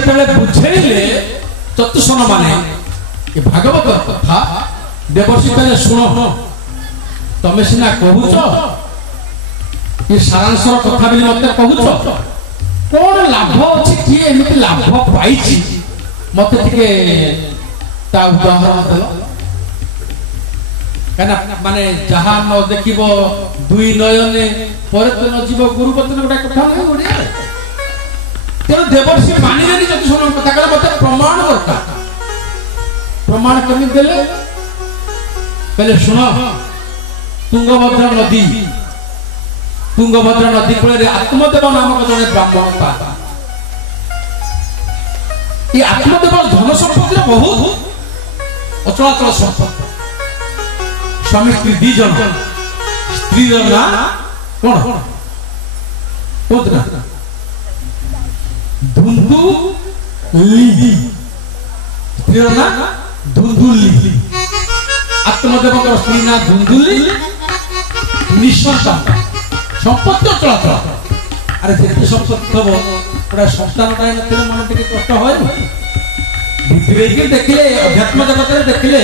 ଯେତେବେଳେ ବୁଝେଇଲେ ଚତୁଷଣ ମାନେ ଏ ଭାଗବତ କଥା ଦେବର୍ଷି କହିଲେ ଶୁଣ ତମେ ସିନା କହୁଛ ଏ ସାରାଂଶର କଥା ବୋଲି ମତେ କହୁଛ କଣ ଲାଭ ଅଛି କିଏ ଏମିତି ଲାଭ ପାଇଛି ମତେ ଟିକେ ତା ଉଦାହରଣ ଦେଲ କାହିଁକିନା ମାନେ ଯାହା ନ ଦେଖିବ ଦୁଇ ନୟନେ ପରେ ତ ନ ଯିବ ଗୁରୁ ବଚନ ଗୋଟେ କଥା ନାହିଁ ଓଡ଼ିଆରେ ତେଣୁ ଦେବର୍ଷି ମାନିଲେନି ଚତୁଷଣ କଥା କହିଲେ ମତେ ପ୍ରମାଣ ଦରକାର प्रमाण केमिति देले पहले सुन तुंगभद्रा नदी कूल आत्मदेव नामक जड़े ब्राह्मण था ये आत्मदेव धन संपत्ति बहुत अचलाचल संपत्ति स्वामी स्त्री दी जन स्त्री ना कौन धुंधु स्त्री ना धुंधुली आत्मदेव स्त्री ना धुंधुली निसंतान संपत्ति चलाचल अरे जिते संपत्ति हम गोटे संतान टाइम मन टे कष्ट है देखिले अध्यात्म जगत देखिले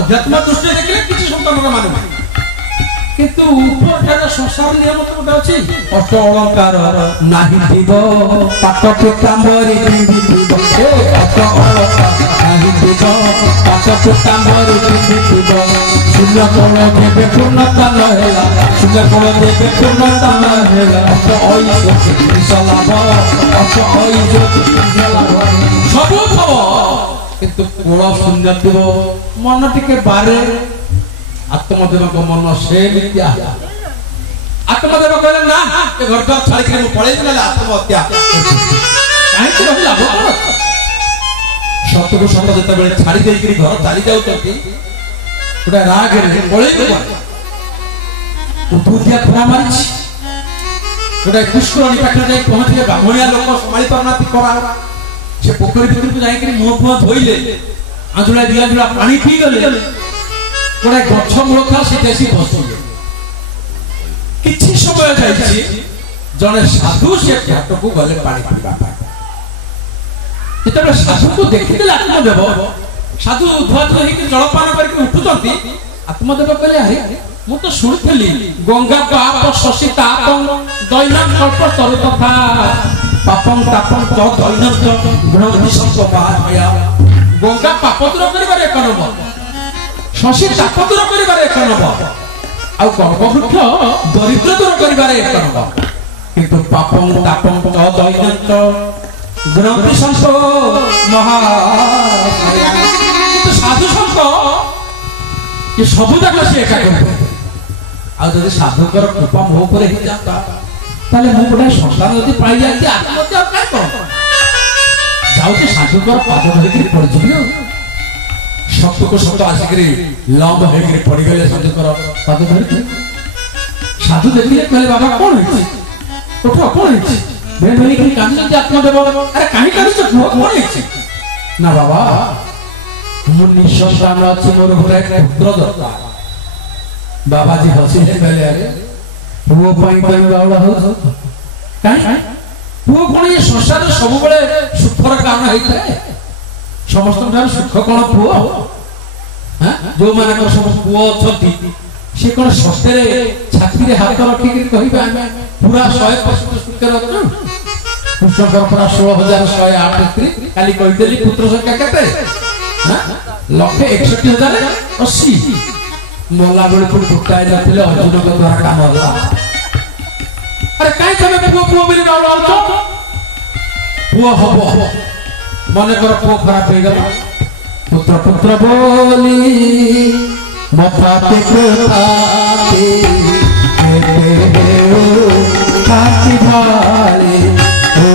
अध्यात्म दृष्टि देखिले किसी संतान मान किंतु ऊपर संसार नियम तो गोटे अच्छी अष्ट अलंकार नाही दिव पाट पीतांबरी पिंधिथिब अष्ट अलंकार नाही दिव पाट पीतांबरी पिंधिथिब सूर्यकोल देवे पूर्णता नहेला सूर्यकोल देवे पूर्णता नहेला अष्ट ऐश्वर्य विशालाभ अष्ट ऐश्वर्य सब थब किंतु कोल शून्य थिब मन टिके बारे आत्मदेव को मन से विद्या आत्मदेव कहले ना ए घर द्वार छाड़ी के पळै गेला आत्महत्या काहे कि रहिला भगवान सत को सत जते बेले छाड़ी देई कि घर चाली जाउतती गोटा राग रे पळै गेला उठुदिया खरा मारिछ गोटा पुष्करणी पाखरे जाई पहुंचले ब्राह्मणिया लोक संभाली परनाती करा से पोखरी भीतर को जाई कि मुंह फुआ धोइले आंजुला दिया जुला पानी पी गले गोटे गछ मूल था से बसले किछि समय जाइए जड़े साधु से घाट को गले पानी पीवा जिते साधु को देखिले आत्मदेव साधु धुआ धुआ जलपान करके उठुंट आत्मदेव कहले अरे मु तो शुणी गंगा पाप शशि ताप दैनम कल्प तरु तथा पापम तापम च दैनम च ग्रंथि संपया गंगा पाप दूर कर एक नंबर शशि ताप दूर कर एक नंबर आ कर्मवृक्ष दरिद्र दूर कर एक नंबर किंतु पापम तापम च दैनम च ग्रंथि संप महा साधु संत ये सबू जाक से एका कर साधुकर कृपा मो पर ही जाता ताले मु गोटे संस्थान यदि पाई जाती आत्महत्या काय कर जाउती साधुकर पाद धरि पड़ जियो सत को सत आसिकरी लंब हेकरी पड़ी गले साधुकर पाद धरि साधु देखिले कहले बाबा कोन है उठ कोन है भेन भेन की कांदी आत्मदेव अरे काहे काहे कोन है ना बाबा मु निसंतान अछि मोर घरे पुत्र दरकार बाबाजी हसिले कहले अरे पुओ पाई पाई बावला हो काहे पुओ कोन ये संसार सब बेले सुखर कारण होइଥାଏ समस्त ठार सुख कोन पुओ हां जो माने को सब पुओ छथि से कोन सस्तेरे छाती रे हाथ रखि के कहिबा हम पूरा 100% सुखर अछु कृष्णकर पूरा 16108 स्त्री खाली कहिदेली पुत्र संख्या केते लक्षे 61,080 मोला बेले को टुटाई नथिले अर्जुन के द्वारा काम होला अरे काई तमे पुओ पुओ बिल गाउल छ पुओ हबो मने कर पुओ खराब हो गेला पुत्र पुत्र बोली मथा पे कृपाते काटी भाले ओ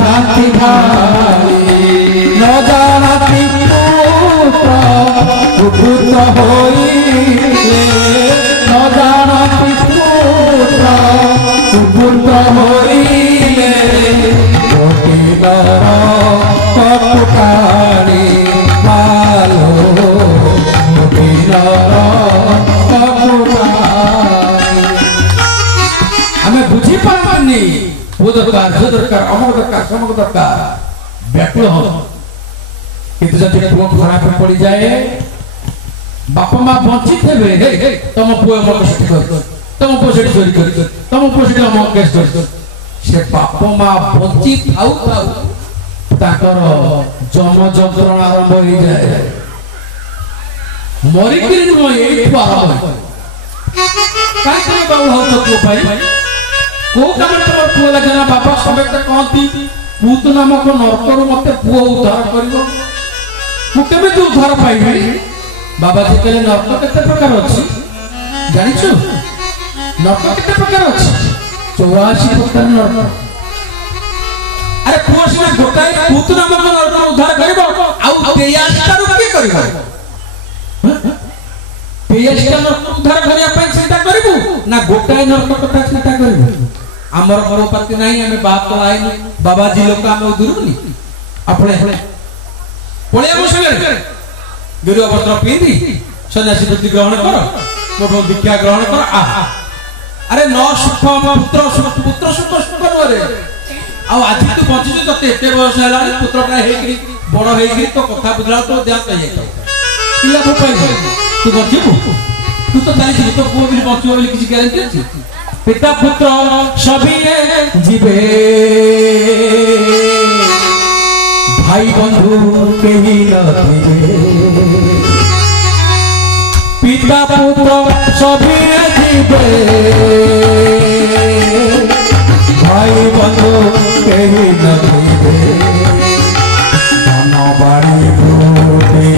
काटी भाले न जानाती पुत्र होइले न जानाती पुत्र होइले कोटिलर पपुटाणी मालो कोटिलर पपुटाणी हमें बुझी पानी ପାରୁନି ପୁଅ ଦରକାର ଝିଅ ଦରକାର ଅମକ ଦରକାର ସମକ ଦରକାର ବ୍ୟାକୁଳ ହବ। କିନ୍ତୁ ଯଦି ପୁଅ ଖରାପ ପଡ଼ିଯାଏ ବାପା ମା ବଞ୍ଚିଥିବେ ତମ ପୁଅ ଅମକ ସେଠି କରିବ ତମ ପୁଅ ସେଠି ଚୋରି କରିବ ତମ ପୁଅ ସେଠି ଅମକ କେସ୍ କରିବ ସେ ବାପା ମା ବଞ୍ଚି ଥାଉ ଥାଉ ତାଙ୍କର ଜମ ଯନ୍ତ୍ରଣା ଆରମ୍ଭ ହେଇଯାଏ। ମରିକିରି ନୁହଁ ଏଇଠୁ ଆରମ୍ଭ କାହିଁକି ବାବୁ ହଉଛ ପୁଅ ପାଇଁ କୋଉ କାମରେ ତମର ପୁଅ ଲାଗେ ନା ବାପା ସମସ୍ତେ କହନ୍ତି ପୁତ ନାମକ ନର୍କରୁ ମତେ ପୁଅ ଉଦ୍ଧାର କରିବ ମୁଁ କେମିତି ଉଦ୍ଧାର ପାଇବି? ବାବାଜୀ କହିଲେ ନର୍କ କେତେ ପ୍ରକାର ଅଛି ଜାଣିଛୁ? ନର୍କ କେତେ ପ୍ରକାର ଅଛି? 84 ପ୍ରକାର ନର୍କ। ଆରେ ପୁଅ ସିନା ଗୋଟାଏ ପୁତ ନାମକ ନର୍କ ଉଦ୍ଧାର କରିବ ଆଉ 83ଟାରୁ କିଏ କରିବ? 83ଟା ନର୍କ ଉଦ୍ଧାର କରିବା ପାଇଁ ଚିନ୍ତା କରିବୁ ନା ଗୋଟାଏ ନର୍କ କଥା ଚିନ୍ତା କରିବୁ? ଆମର ଘରପାତି ନାହିଁ ଆମେ ବାପ ଆଇନୁ ବାବାଜୀ ଲୋକ ଆମେ ଉଧୁରୁନି આપણે ପଳେଇ ଆମ ସାଙ୍ଗରେ ଗିରୁଆ ପତ୍ର ପିନ୍ଧି ସନ୍ନ୍ୟାସୀ ବୃତ୍ତି ଗ୍ରହଣ କର ମୋଠୁ ଦୀକ୍ଷା ଗ୍ରହଣ କର ଆରେ ନ ସୁଖ ପୁତ୍ର ସୁଖ ନୁହଁରେ ଆଉ ଆଜି ତୁ ବଞ୍ଚିଛୁ ତତେ ଏତେ ବୟସ ହେଲାଣି ପୁତ୍ରଟା ହେଇକିରି ବଡ ହେଇକିରି ତୋ କଥା ବୁଝିଲା ତୋ ଦେହ ହେଇଯାଇଥାଉ ପିଲା ମୋ ପାଇଁ ତୁ ବଞ୍ଚିବୁ ତୁ ତ ଜାଣିଛୁ ତୋ ପୁଅ ବୋଲି ବଞ୍ଚିବ ବୋଲି କିଛି ଗ୍ୟାରେଣ୍ଟି ଅଛି? पिता पुत्र सभी जीवे भाई बंधु केही नथिबे पिता पुत्र सभी जीवे भाई बंधु केही नथिबे धन बाड़ी भूमि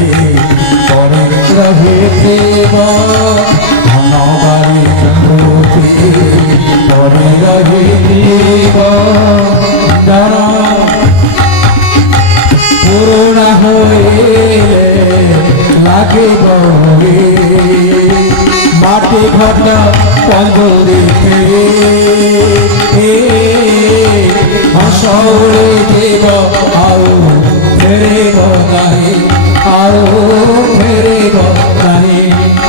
करे रहे देव धन बाड़ी पुराना लागे माटी घट पंजोरी हसौले देव आओ फेरे नहीं आओ फेरे नहीं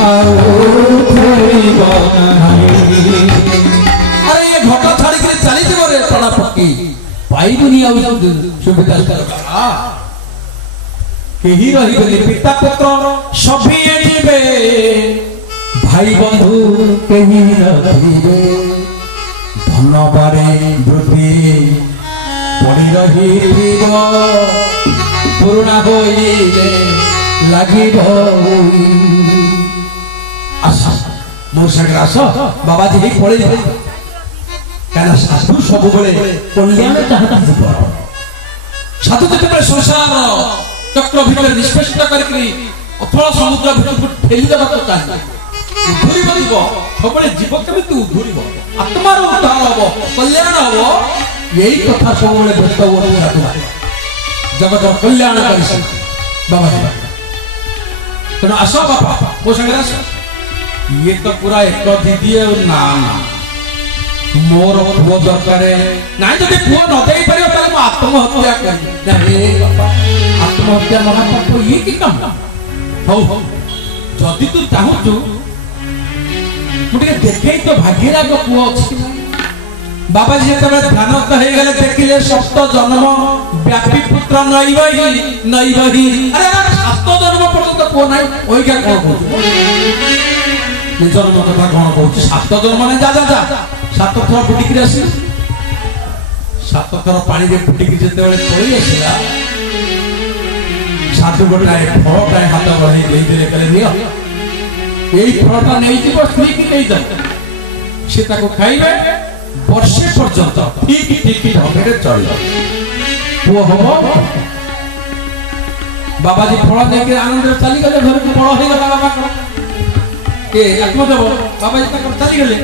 आओ फेरे नहीं। अरे ये घट छाड़ी चली जीव रे पड़ा पक्की पाइबुनी सुविधा केही रहिबेनि पिता पुत्र सभी जीवे भाई बंधु केही नथिबे धन बारे वृद्धि पड़ी रहिब पुराना होइले लागिब आस मोर संगे आस बाबाजी ही पड़े कहना साधु सब कल्याण चाहता साधु जो संसार चक्र भितर निष्पेषित करके अथल समुद्र भितर ठेली देवा चाहिए उधुरी जीव सब जीव केमी उधुरी आत्मार उद्धार हम कल्याण हम यही कथा सब व्यक्त हुआ जगत कल्याण कर बाबा तेना आस बापा मो संगे आस ये तो पूरा एक दीदी ना मोर पुओ दरकार ना जब पुओ न दे पार आत्महत्या कर आत्महत्या महापाप ये कि काम हो जदि तू चाहूचु मुझे देखे तो भाग्यराग पुओ अच्छी बाबाजी जो ध्यान हो गले देखिले सप्त जन्म व्यापी पुत्र नई बही अरे 7 जन्म पर्यंत पुओ ना ओइका कौन जन्म कथा कौन कहूँ 7 जन्म नहीं जा जा जा 7 थर फुटिक 7 थर पानी में फुटिक जिते पड़ी आसला साधु गोटाए फलटाए हाथ बढ़े कहले नियो यही फलटा नहीं जीव स्त्री की नहीं जाए से खाइबे वर्षे पर्यंत ठीक ठीक ढंग चल पुओ हम बाबाजी फल देखे आनंद चली गले घर को बड़ हो गला बाबा आत्मदेव बाबाजी चली गले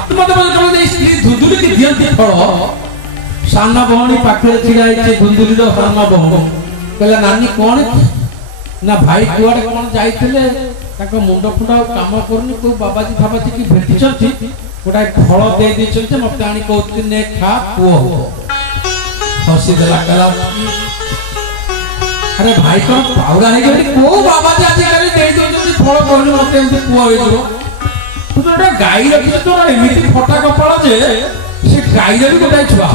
आत्मदेव जो स्त्री धुंधुली की दियंती फल सान भौणी पाखे छिड़ा धुंधुली सान भौणी कहला नानी कौन ना भाई कुआड़े कौन जाइए मुंड फुंड काम करनी को बाबाजी फाबाजी की भेटी गोटाए फल दे मत आनी कहते ने खा पुओ हसी देला कहला अरे भाई कौन पाउरा है को बाबाजी आजिकल दे फल कहले मत पुओ हो तू तो गाई रखी तो एमती फटा कपाल जे से गाई भी गोटाए छुआ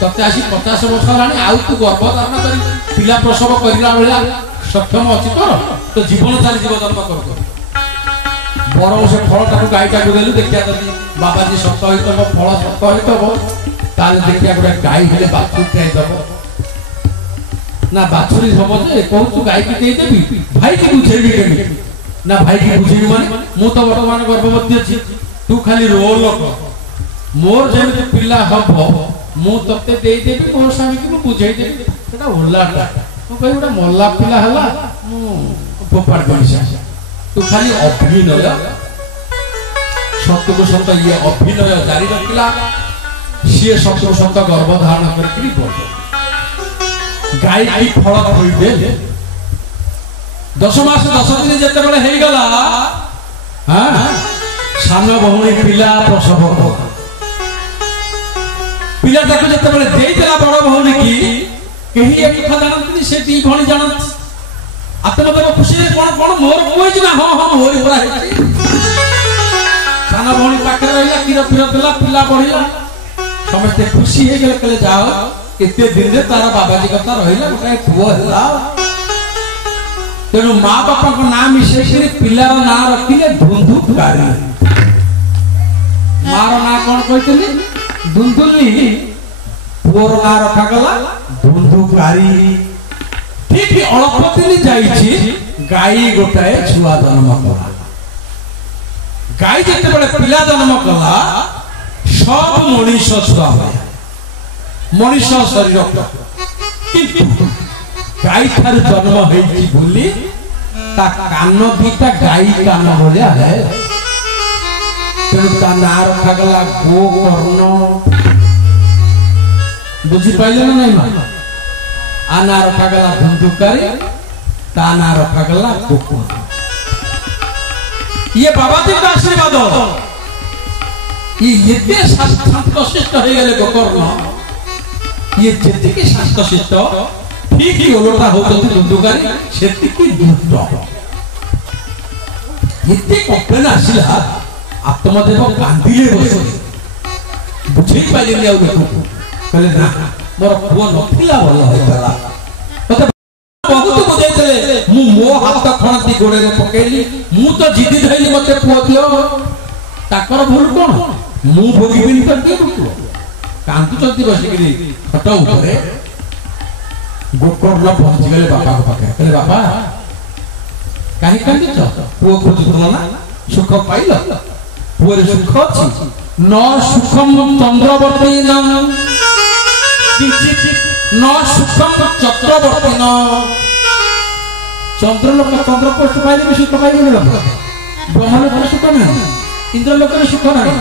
तते आसी 50 वर्ष हेलानी आउ तू गर्भधारण कर पिला प्रसव करला बेला सक्षम अछि कर तो जीवन चली जीव जन्म कर बरौ से फल ताकू गाईटा को देलु देखिया जदी बाबाजी सत्य होइतबो फल सत्य होइतबो ताले देखिया गोटे गाई हेले बाछुरी खाइ दबो ना बाछुरी हबो जे कहू तू गाई के देबी भाई के बुझेबी केमी ना भाई के बुझेबी माने मु तो वर्तमान गर्भवती अछि तू खाली रोल मोर जेमे पिला हबो मु तते देई देबी मोर स्वामी के बुझेई देबी सेटा ओलाटा मु कहि गोटा मल्ला पिला हला मु पोपाड़ करिसा तू खाली अभिनय सत्य को सत्य ये अभिनय जारी रखला सी सत्य सत्य गर्भधारण करके बोल गाई की फल खोई दे 10 मास 10 दिन जते बेले हे गला हां सानो बहुनी पिला प्रसव पिला ताको जते बेले देई देला बड़ बहुनी की केही एक कथा जानत से ती भणी जानत आत्मदेव खुशी कोन कोन मोर कोइ ना हां हां होई होरा है साना भणी पाखे रहिला किर फिर देला पिला बढ़िला समस्त खुशी हे गेल कले जाओ केते दिन रे तारा बाबाजी कथा रहिला गोटे पुओ हला तेनु मां बापा को नाम मिसे करी पिलार नाम रखिले धुंधुकारी मार ना कोन कहितली धुंधुली पुओर नाम रखा गला धुंधुकारी ठीक अल्प दिन जाइछि गाई गोटाए छुआ जन्म कला गाई जते बड़े पिला जन्म कला सब मनीष छुआ मनीष शरीर गाई थार जन्म हेछि बोली ता कान दीटा गाई कान भलिया है तेणु ता ना रखा गला गोकर्ण बुझी पाइले ना नहीं मा आना रखा गला धुंधुकारी ताना रखा गला गोकर्ण ये बाबाजी का आशीर्वाद ये एते शास्त्र शिष्ट हो गले गोकर्ण ये जेते के शास्त्र शिष्ट ठीक ही ओलटा होतती धुंधुकारी सेति की दुष्ट एते कपना आसिला आत्मदेव गांधीले बसले बुझे पाइले आउ देखो कहले ना मोर पुओ नथिला भल होइतला मते बहुत बुझेतले मु मो हाथ खणती गोड़े रे पकेली मु तो जिद्दी धइली मते पुओ दियो ताकर भूल कोन मु भोगिबिनी त के बुझो कांतु चलती बसिकरी खट ऊपर गोकर्ण पहुंच गले बाबा को पाखे कहले बाबा काहे कांदी छ पुओ खोजुतला ना सुख पाइल पुओ रे सुख अछि न सुखम चंद्रवर्ती न न सुखम चक्रवर्ती न चंद्रलोक चंद्रपोष्ट पाइले भी सुख पाइले ना ब्रह्मलोक सुख नहीं इंद्रलोक रे सुख नहीं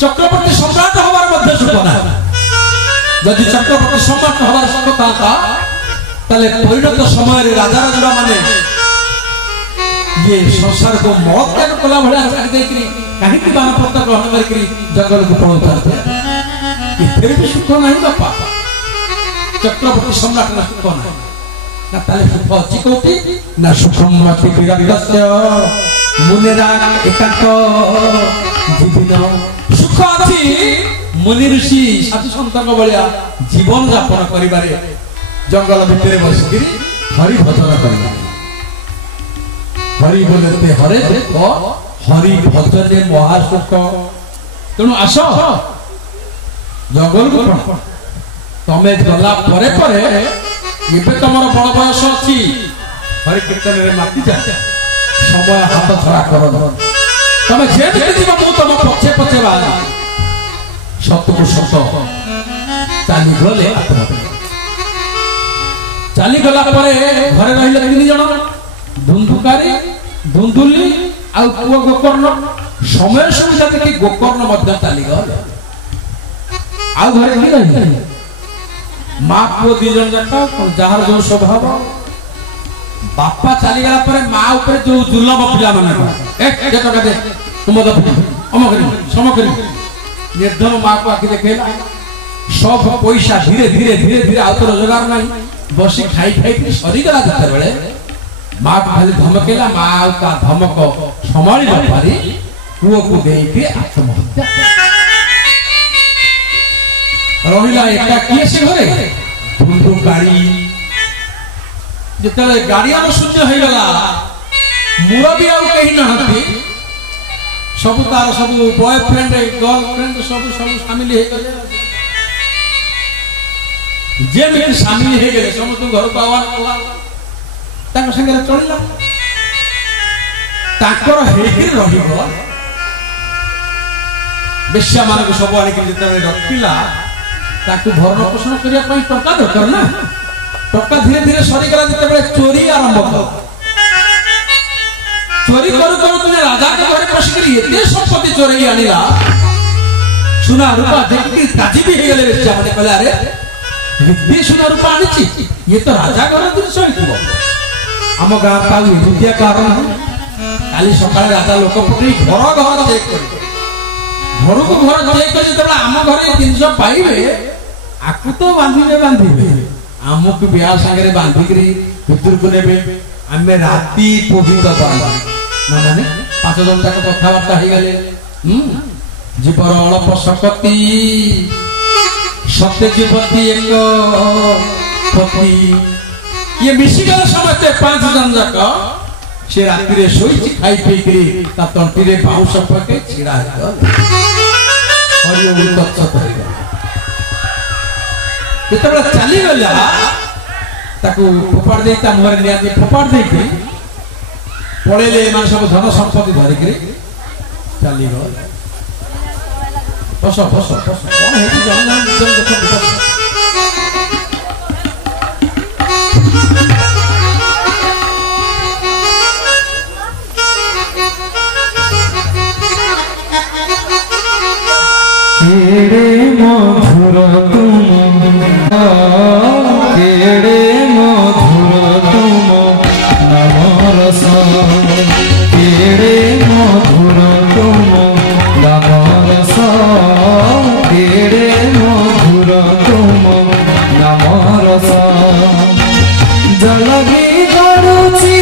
चक्रवर्ती सम्राट हवार मध्य सुख ना यदि चक्रवर्ती सम्राट हवार सुख था तले परिणत समय रे राजा राजा माने ये संसार को मौत त्याग कला भला छाड़ देकरी काहे कि दान पत्ता ग्रहण करकरी जंगल को पहुंचाते फिर भी सुख नहीं बापा चक्रवर्ती सम्राट ना सुख नहीं ना ताले सुख अछि कोटी ना सुखम मति विरक्तस्य मुनेरा एकांत जीवन सुख अछि मुनि ऋषि साधु संतक बलिया जीवन यापन करिबारे जंगल भितरे बसिकरी हरि भजन करिबारे हरि बोलते हरे देखो हरि भजने महासुख तेणु आस जंगल को तमे गला परे परे एबे तमर बड़ बयस अछि हरि कीर्तन रे माति जा समय हाथ छड़ा कर तमे जे देखि मु तम पछे पछे बा सत्य को सत्य चाली गले चाली गला परे घरे रहिले तीन जण धुंधुकारी धुंधुली आ पुओ गोकर्ण समय सुविधा देखि गोकर्ण मध्य चाली गले आ घरे की रही मां पुओ दी जण जाक जहार जो स्वभाव बापा चाली गला परे मां ऊपर जो दुर्लभ पिला माने एक टका दे तुम दे अम करी सम करी निर्धन मां को आखि देखेला सब पैसा धीरे धीरे धीरे धीरे आउत रोजगार नहीं बसी खाई खाई सरी गला जते बेले मां को खाली धमकेला मां का धमक संभाली न पारी पुओ को देके आत्महत्या रहिला एका किए से घरे बुंदू गाड़ी जिते गाड़ियान शून्य हो गला मुरबी आउ कहीं नहती सब तार सब बॉयफ्रेंड गर्लफ्रेंड सब सब शामिल हो गले जेमिति शामिल हो गले समस्त घर को आह्वान कला तांको संगे चलिला ताकर हेहि रहिबो बेश्या मान को सब आनिक जिते रखिला ताकू भरण पोषण करने टका दरकार ना टका धीरे धीरे सरीगला जिते चोरी आरंभ कला चोरी करू करू तुझे राजा के घर पशिक एते संपत्ति चोरी आनिला सुना रूपा देखि ताजी भी हेगले बेश्या माने कहला रे ये सुना रूपा आनिछि ये तो राजा घर जिनिस होइथिबो आम गाँ पाउ एमितिया कारण काली सकाळे राजा लोक पकड़ी घर घर चेक कर घर को घर चेक कर जब आम घर जिनस पाइबे आकु तो बांधिबे आमको ब्याह संगे बांधिकी भितर को नेबे आमे राति पोहित माने 5 जन तक कथबार्ता हो गले जीवर अल्प सकती सत्य जीवती एक पति ये मिशिगले समस्ते 5 जन जाक से राति रे सोई खाई पीकरी ता तंटी रे बाउस पके छिड़ा हरि ओम तत्सत हो जेतबे चली गला ताकू फोपाड़ दे ता मुहर निया दे फोपाड़ दे के पळेले मान सब धन संपत्ति धरि के चली गल बस बस बस कोन हेती जन जन देखो केड़े मधुर तुम केड़े मधुर तुम नाम रस केड़े मधुर तुम नाम रस केड़े मधुर तुम नाम रस जलगी करुची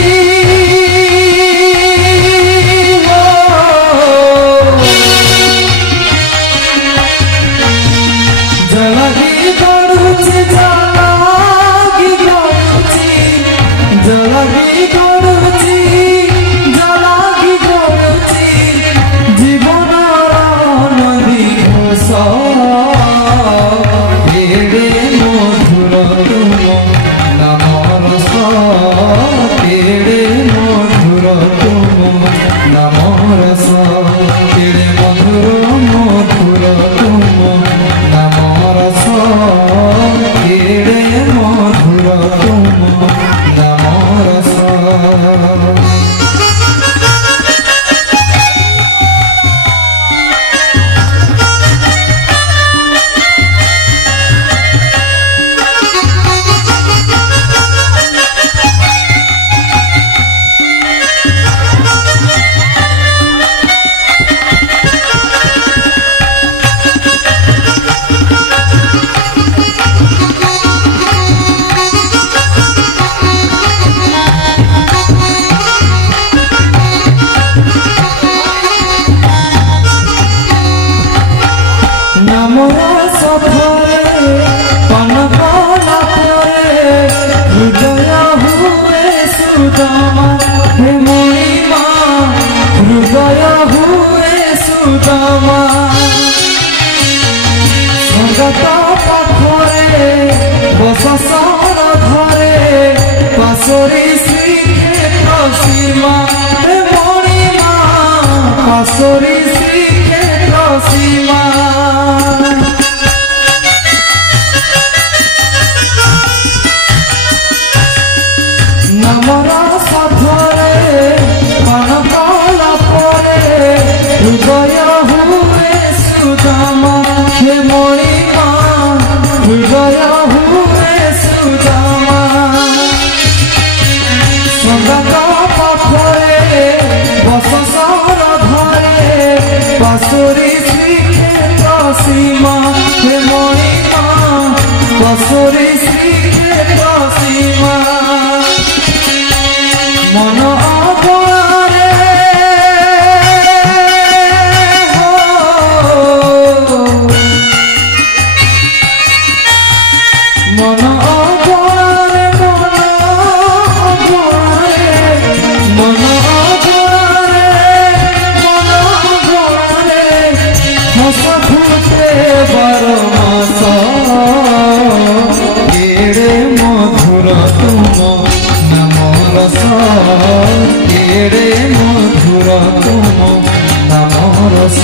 ରସ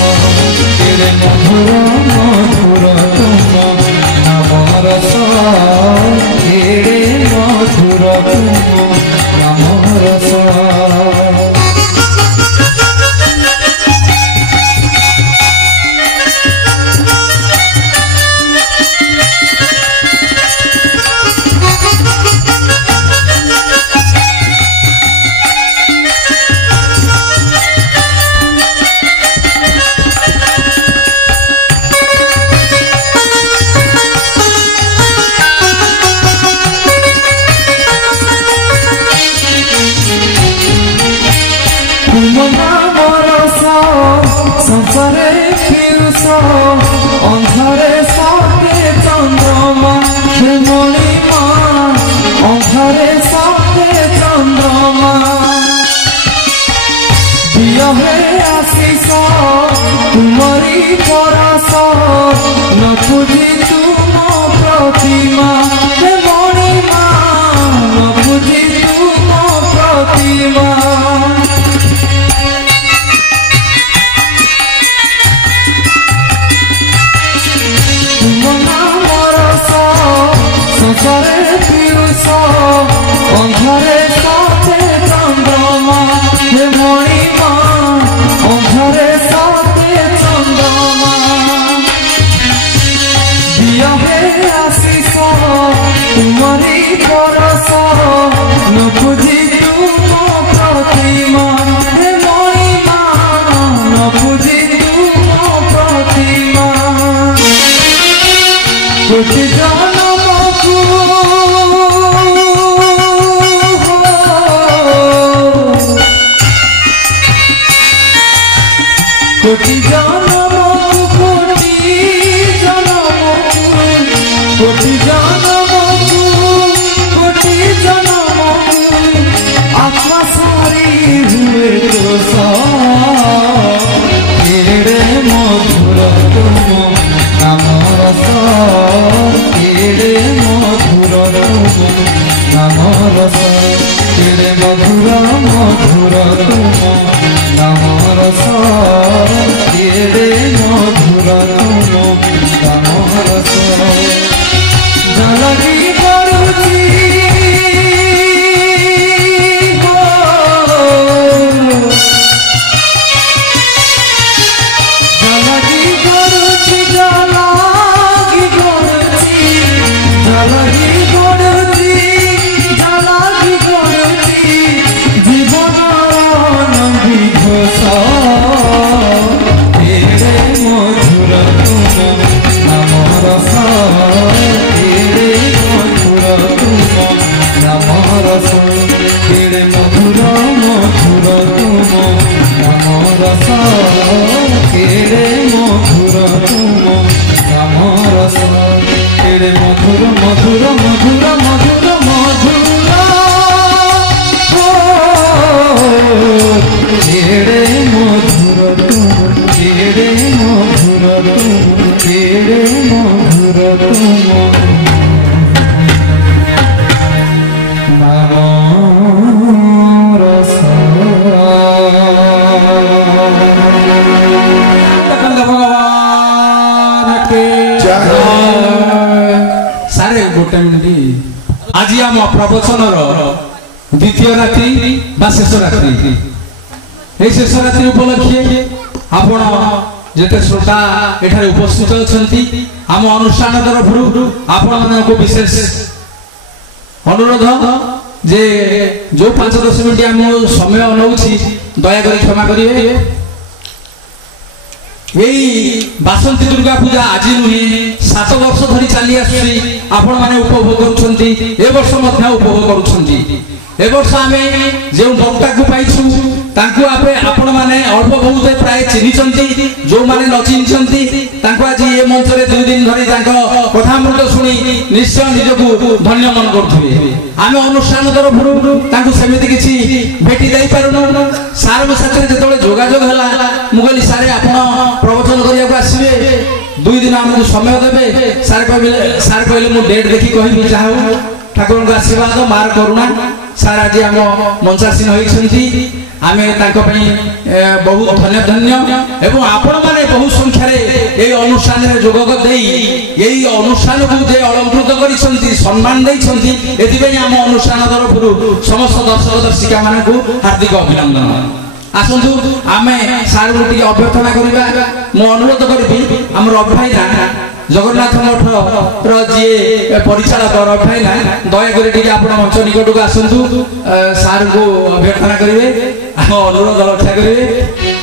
କେଡ଼େ ମଧୁର ମଧୁର ତୁମ ନାମ ରସ କେଡ଼େ ମଧୁର ତୁମ ନାମ ରସ संसारे फिरुष अंधारे साथे चंद्रमा मणिमा अंधारे साथे चंद्रमा दिहे आशीष तुमरी परस न बुझी तुम प्रतिमा मणिमा न बुझी तुम प्रतिमा संसारे फिरुष अंधारे साथे चंद्रमा मणिमा अंधारे साथे चंद्रमा दिहे आशीष तुमरी परस न बुझी तुम प्रतिमा मणिमा न बुझी तुम प्रतिमा कोटि जन्म कोटि जन्म कोटि जन्म कोटि जन्म कोटि जन्म आत्मा सारी हुए दोष केड़े मधुर तुम नाम रस केड़े मधुर तुम नाम रस केड़े मधुर मधुर तुम नाम रस केड़े मधुर तुम नाम रस जलगी पड़ुची जलगी पड़ुची जलगी पड़ुची जलगी पड़ुची जलगी पड़ुची जीवन नंदी घोष केड़े मधुर तुम नाम रस केड़े मधुर तुम नाम रस केड़े मधुर मधुर तुम नाम रस केड़े मधुर तुम नाम रस केड़े मधुर मधुर मधुर मधुर मधुर केड़े मधुर तुम केड़े मधुर तुम केड़े मधुर तुम नाम रस भगवान के सारे गोटे मिनिट आज आम प्रवचन द्वितीय रात्रि बा शेष रात्रि ये शेष रात्रि उपलक्षे आपण जेते श्रोता एठारे उपस्थित अछंती आम अनुष्ठान तरफ आपण मानको विशेष अनुरोध जे जो 5-10 मिनिट आम समय नौछि दया करी क्षमा करिवे यही बासंती दुर्गा पूजा आज नुहे 7 वर्ष धरी चली आसी आपण माने उपभोग करुछंती ए वर्ष मध्य उपभोग करुछंती ए वर्ष आमे जे वक्ता को पाइछु तांको आपे आपण माने अल्प बहुत प्राय चिनिचंती जो माने न चिनिचंती तांको आज ए मंच रे 2 दिन धरी तांको कथामृत सुनी निश्चय निजको धन्य मन करथुवे आमे अनुष्ठान तरफ तांको समिति किछि भेटी जाई पारुनो सार साथरे जेतोले जोगाजोग हला मुगली सारे आपण प्रवचन करिया को आसीबे 2 दिन हमको समय देबे सार कहले मु डेट देखि कहिबी चाहू ठाकुर को आशीर्वाद मार करुणा सार आज हम मंचासीन होइछंती आमे तांको पई बहुत धन्य धन्य एवं आपण माने बहु संख्या रे एई अनुष्ठान रे जोग देई एई अनुष्ठान को जे अलंकृत करिसंती सम्मान देइसंती एति पई हम अनुष्ठान तरफरु समस्त दर्शक दर्शिका माने को हार्दिक अभिनंदन आसंतु आमे सार गुटी अभ्यर्थना करिबा मो अनुरोध करबी हम रवि भाई ना जगन्नाथ मठ जी परिचालक रवि भाई ना दया कर मंच निकट को आसतु सार को अभ्यर्थना करेंगे अनुरोध रक्षा करेंगे।